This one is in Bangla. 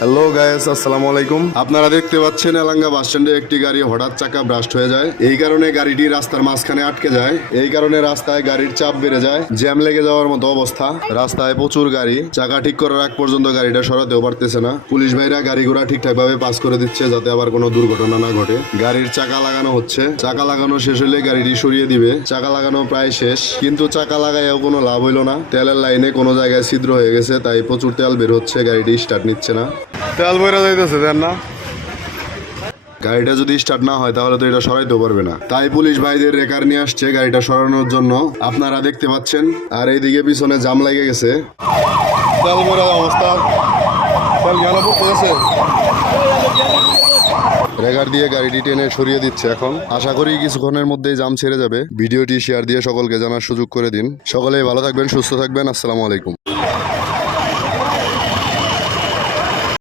হ্যালো গায়েস আসসালামু আলাইকুম। আপনারা দেখতে পাচ্ছেন এলাঙ্গা বাস স্ট্যান্ডে একটি গাড়ি হঠাৎ চাকা ব্রাস্ট হয়ে যায়। এই কারণে গাড়িটি রাস্তার মাঝখানে আটকে যায়। এই কারণে রাস্তায় গাড়ির চাপ বেড়ে যায়। জ্যাম লেগে যাওয়ার মতো অবস্থা। রাস্তায় প্রচুর গাড়ি। চাকা ঠিক করার আগ পর্যন্ত গাড়িটা সরাতেও পারতেছে না। পুলিশ ভাইরা গাড়ি ঘোড়া ঠিকঠাক ভাবে পাস করে দিচ্ছে যাতে আবার কোনো দুর্ঘটনা না ঘটে। গাড়ির চাকা লাগানো হচ্ছে। চাকা লাগানো শেষ হলে গাড়িটি সরিয়ে দিবে। চাকা লাগানো প্রায় শেষ। কিন্তু চাকা লাগাইও কোনো লাভ হইল না। তেলের লাইনে কোনো জায়গায় ছিদ্র হয়ে গেছে, তাই প্রচুর তেল বের হচ্ছে। গাড়িটি স্টার্ট নিচ্ছে না। তেল বইরা যাইতেছে দেন না। গাড়িটা যদি স্টার্ট না হয় তাহলে তো এটা সরাইতেও পারবে না। তাই পুলিশ ভাইদের রেকার নিয়ে আসছে গাড়িটা সরানোর জন্য। আপনারা দেখতে পাচ্ছেন আর এইদিকে পিছনে জাম লেগে গেছে। তেল বইরা অবস্থা। তেল রেগার দিয়ে গাড়িটি টেনে সরিয়ে দিচ্ছে এখন। আশা করি কিছুক্ষণের মধ্যেই জাম ছেড়ে যাবে। ভিডিওটি শেয়ার দিয়ে সকলকে জানার সুযোগ করে দিন। সকলেই ভালো থাকবেন সুস্থ থাকবেন। আসসালামু আলাইকুম।